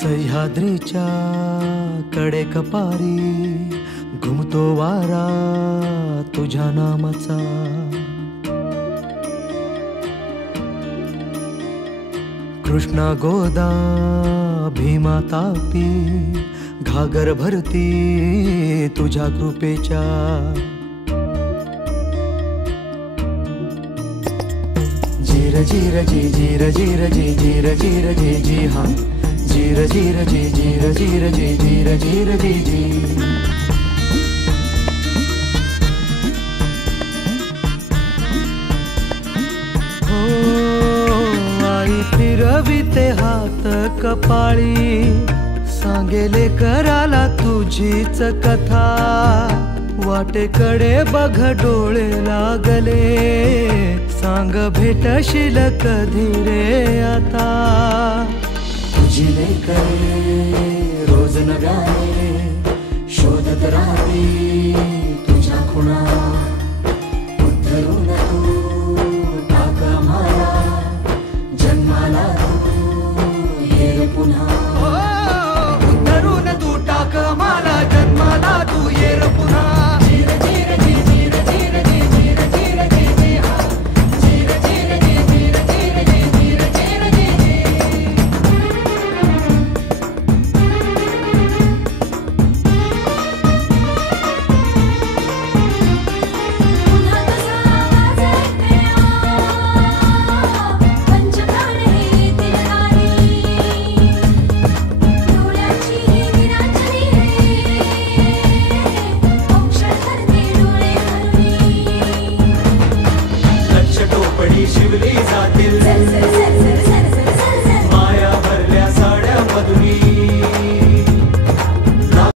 सह्याद्रीच्या कडे कपारी घुमतो वारा तुझ्या नामाचा। कृष्णा गोदा भीमा तापी घागर भरती तुझ्या कृपेच्या। जीर जीर जी जीर जीर जी जीर जीर जी जी हाँ जीर जीर जी जीर जीर जी जीर जीर जी जी। हो आई फिरविते हात कपाळी सांगेले कराला तुझीच कथा। वाटेकडे बघ डोळे लागले सांग भेटशील कधी रे आता। तुझी लेकरे रोज नव्याने शोधत राहती तुझ्या खुणा। उद्धरून तू टाक आम्हाला जन्माला तू ये पुन्हा। उद्धरून तू टाक आम्हाला जन्माला तू ये पुन्हा। शिवली जातील